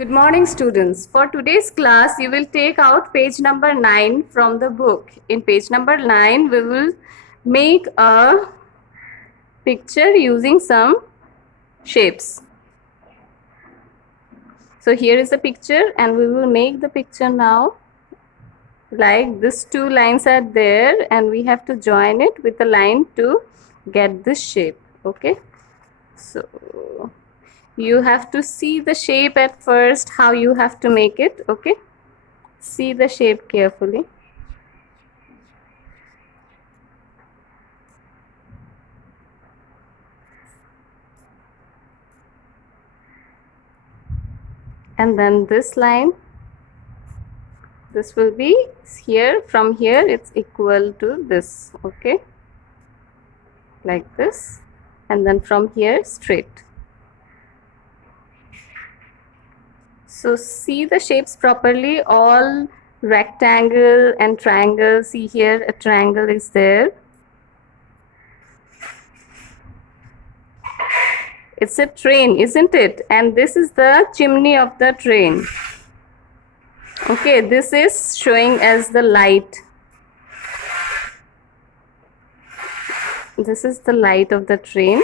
Good morning, students. For today's class, you will take out page number 9 from the book. In page number 9, we will make a picture using some shapes. So here is the picture and we will make the picture now. Like these two lines are there and we have to join it with a line to get this shape. Okay. So you have to see the shape at first, how you have to make it. Okay. See the shape carefully. And then this line, this will be here, from here it's equal to this. Okay, like this, and then from here straight. So see the shapes properly, all rectangle and triangle. See here, a triangle is there. It's a train, isn't it? And this is the chimney of the train. Okay, this is showing as the light. This is the light of the train.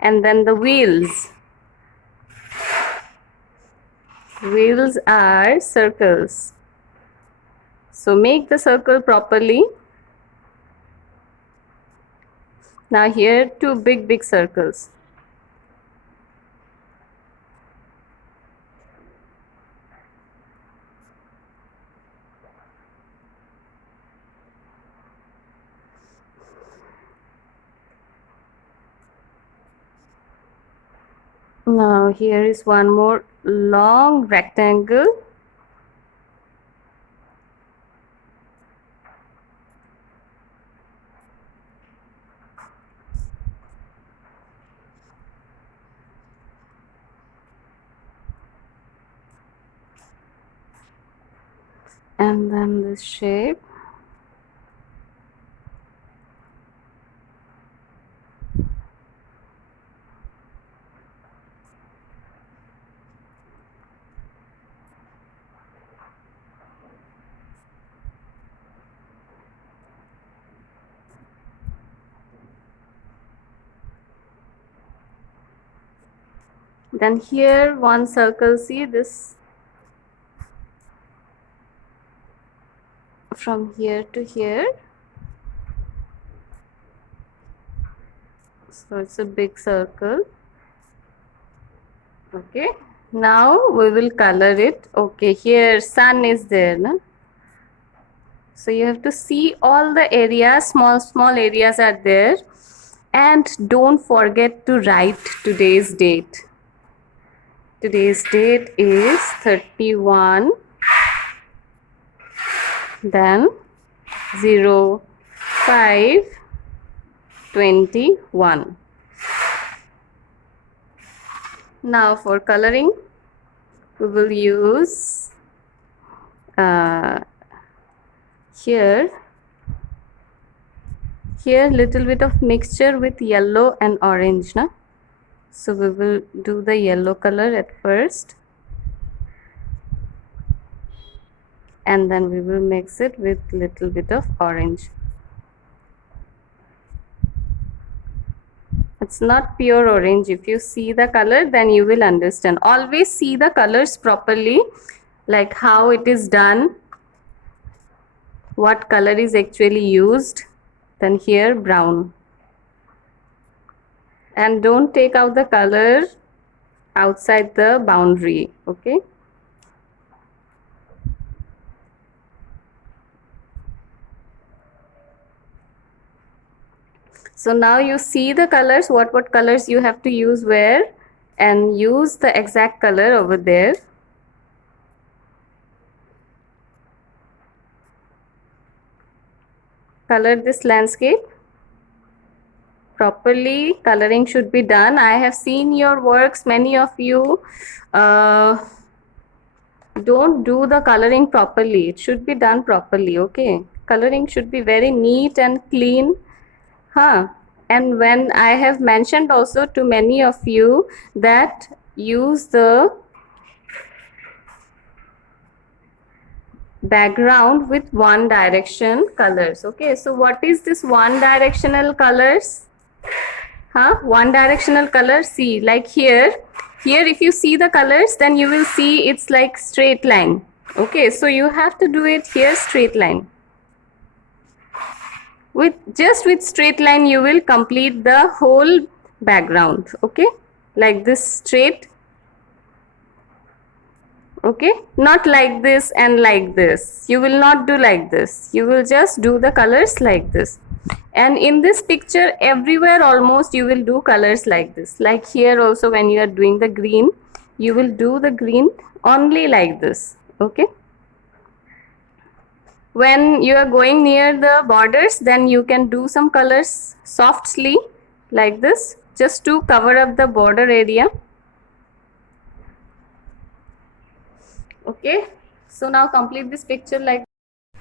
And then the wheels. Wheels are circles. So make the circle properly. Now here two big circles. Now here is one more long rectangle. And then this shape. Then here one circle, see this, from here to here. So it's a big circle. Okay, now we will color it. Okay, here sun is there, no? So you have to see all the areas, small areas are there. And don't forget to write today's date. Today's date is 31, then 05/21. Now for coloring, we will use here little bit of mixture with yellow and orange, na? So we will do the yellow color at first, and then we will mix it with little bit of orange. It's not pure orange. If you see the color, then you will understand. Always see the colors properly, like how it is done, what color is actually used. Then here brown. And don't take out the color outside the boundary. Okay. So now you see the colors, what colors you have to use where, and use the exact color over there. Color this landscape properly. Coloring should be done. I have seen your works. Many of you don't do the coloring properly. It should be done properly. Okay, coloring should be very neat and clean. And when I have mentioned also to many of you that use the background with one direction colors. Okay, so what is this one directional colors? One directional color. See, like here if you see the colors, then you will see it's like straight line. Okay, so you have to do it here straight line. With straight line you will complete the whole background. Okay, like this straight. Okay, not like this and like this. You will not do like this. You will just do the colors like this. And in this picture, everywhere almost you will do colors like this. Like here also, when you are doing the green, you will do the green only like this. Okay, when you are going near the borders, then you can do some colors softly like this, just to cover up the border area. Okay, so now complete this picture like.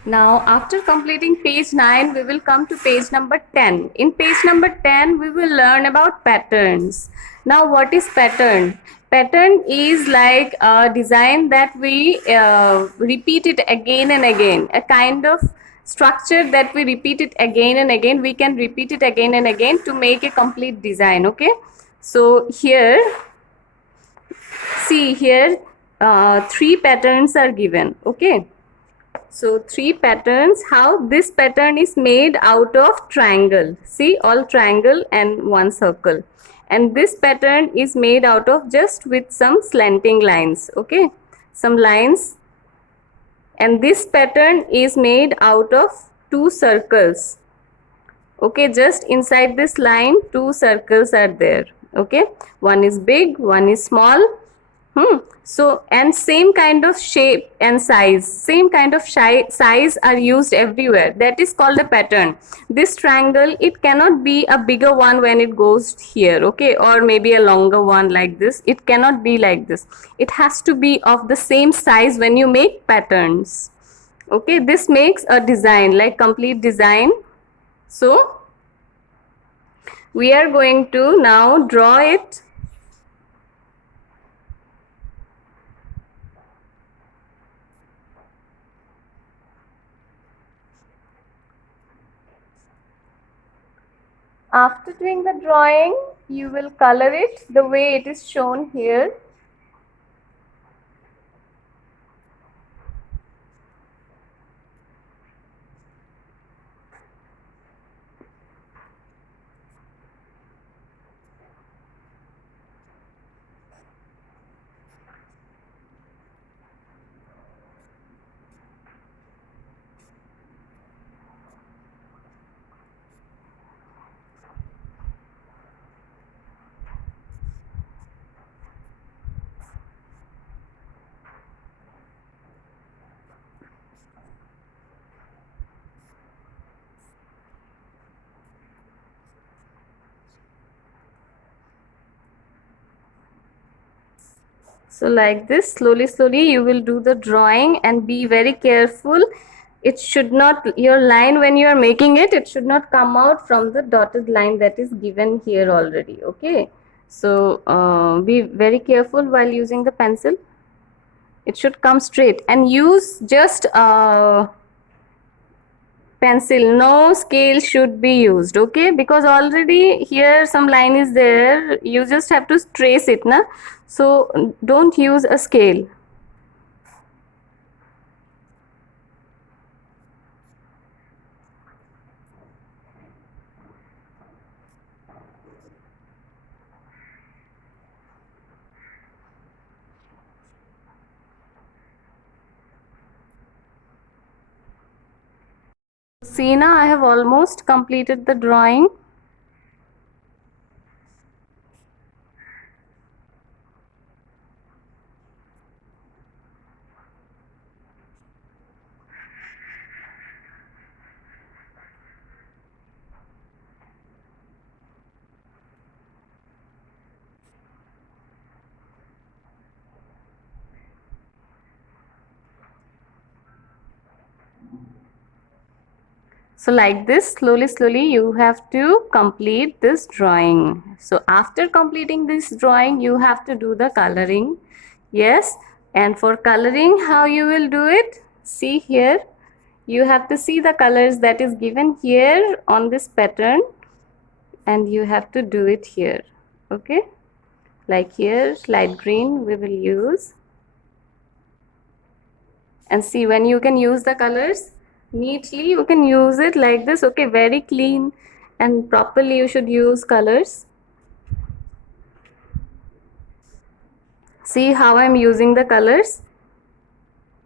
Now, after completing page 9, we will come to page number 10. In page number 10, we will learn about patterns. Now, what is pattern? Pattern is like a design that we repeat it again and again. A kind of structure that we repeat it again and again. We can repeat it again and again to make a complete design. Okay. So, here, see here, 3 patterns are given. Okay. So 3 patterns. How this pattern is made out of triangle. See, all triangle and one circle. And this pattern is made out of just with some slanting lines. Okay, some lines. And this pattern is made out of 2 circles. Okay, just inside this line 2 circles are there. Okay, one is big, one is small. So, and same kind of shape and size, same kind of size are used everywhere. That is called a pattern. This triangle, it cannot be a bigger one when it goes here, okay, or maybe a longer one like this. It cannot be like this. It has to be of the same size when you make patterns. Okay, this makes a design, like complete design. So, we are going to now draw it. After doing the drawing, you will color it the way it is shown here. So like this, slowly you will do the drawing and be very careful. It should not, your line when you are making it, it should not come out from the dotted line that is given here already. Okay, so be very careful while using the pencil. It should come straight, and use just pencil, no scale should be used. Okay, because already here some line is there, you just have to trace it na, so don't use a scale. See, now I have almost completed the drawing. So like this, slowly you have to complete this drawing. So after completing this drawing, you have to do the coloring. Yes, and for coloring, how you will do it? See here, you have to see the colors that is given here on this pattern, and you have to do it here. Okay, like here, light green we will use. And see, when you can use the colors neatly, you can use it like this. Okay, very clean and properly you should use colors. See how I'm using the colors.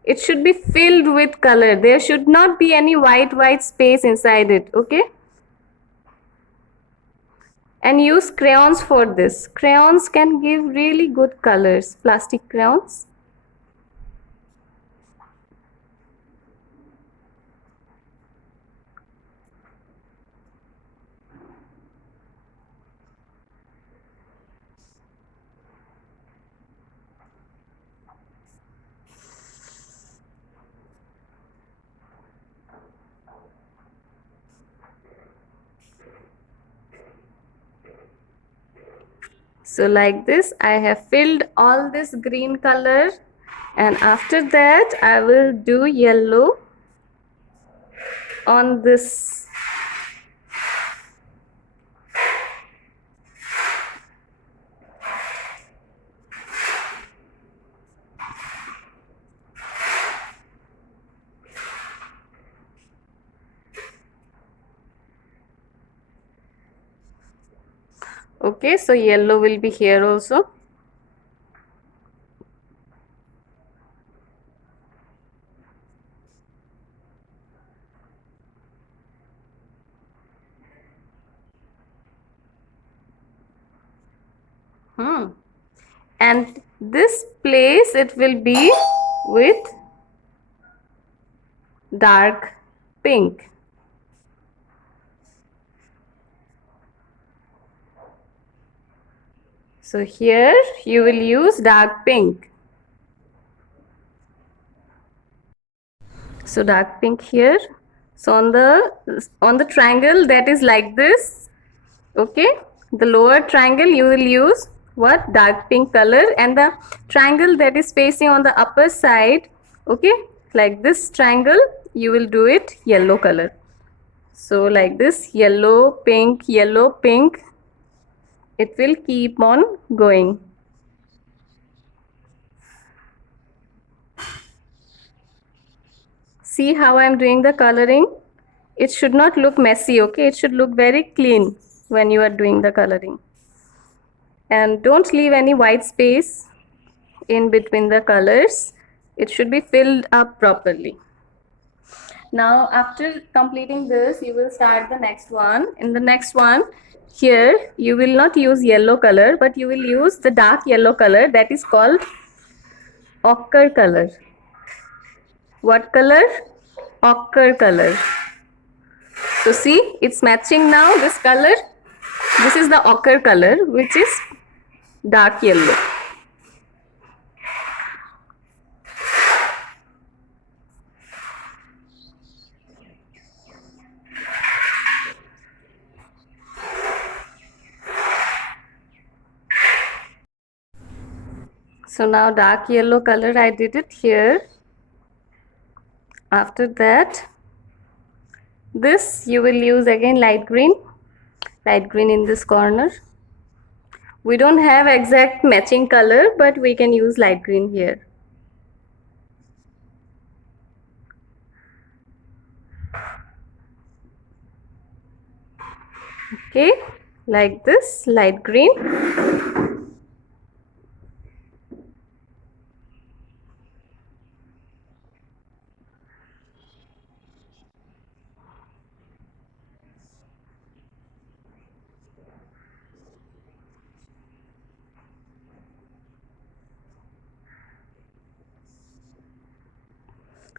It should be filled with color. There should not be any white space inside it. Okay, and use crayons for this. Crayons can give really good colors, plastic crayons. So like this, I have filled all this green color, and after that I will do yellow on this. Okay, so yellow will be here also. And this place, it will be with dark pink. So here you will use dark pink. So dark pink here. So on the triangle that is like this, okay, the lower triangle you will use what? Dark pink color, and the triangle that is facing on the upper side, okay, like this triangle, you will do it yellow color. So like this, yellow, pink, it will keep on going. See how I am doing the coloring? It should not look messy, okay? It should look very clean when you are doing the coloring. And don't leave any white space in between the colors. It should be filled up properly. Now after completing this, you will start the next one. In the next one, here you will not use yellow color, but you will use the dark yellow color that is called ochre color. What color? Ochre color. So see, it's matching now, this color. This is the ochre color, which is dark yellow. So now dark yellow color, I did it here. After that, this you will use again light green in this corner. We don't have exact matching color, but we can use light green here. Okay, like this, light green.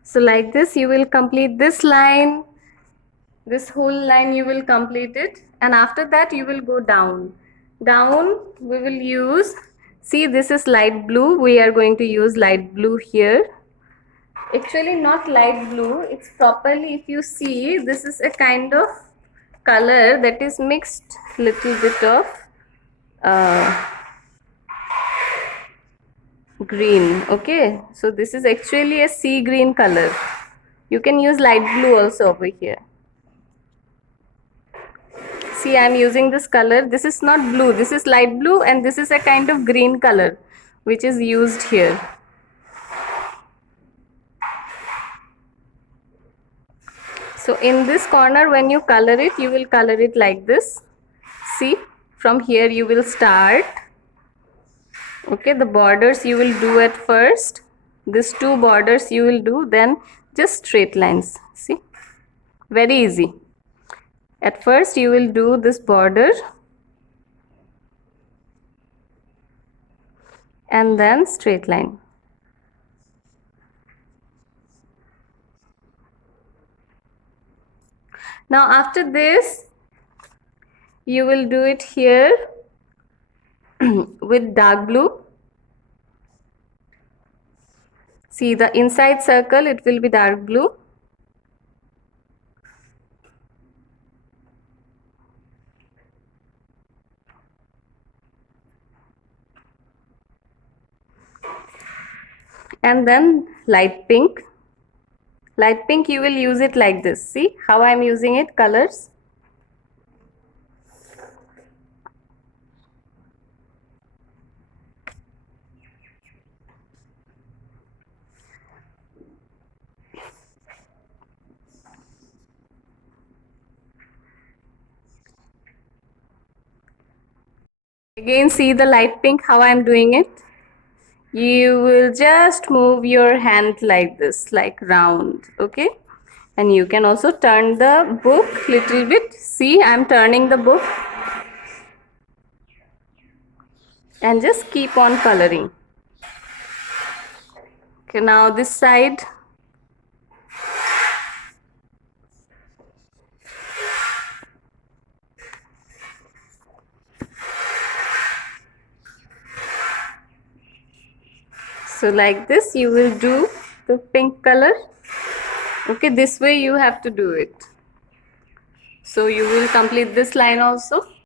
So like this, you will complete this line, this whole line you will complete it, and after that you will go down. Down we will use, see this is light blue, we are going to use light blue here. Actually not light blue, it's properly, if you see, this is a kind of color that is mixed little bit of uh, green. Okay, so this is actually a sea green color. You can use light blue also over here. See, I am using this color. This is not blue, this is light blue, and this is a kind of green color which is used here. So in this corner, when you color it, you will color it like this. See, from here you will start. Okay, the borders you will do at first. These two borders you will do, then just straight lines. See, very easy. At first you will do this border and then straight line. Now after this, you will do it here with dark blue. See, the inside circle, it will be dark blue. And then light pink. Light pink, you will use it like this. See how I am using it, colors. Again, see the light pink, how I am doing it. You will just move your hand like this, like round. Okay, and you can also turn the book little bit. See, I am turning the book, and just keep on coloring. Okay, now this side. So like this you will do the pink color. Okay, this way you have to do it. So you will complete this line also.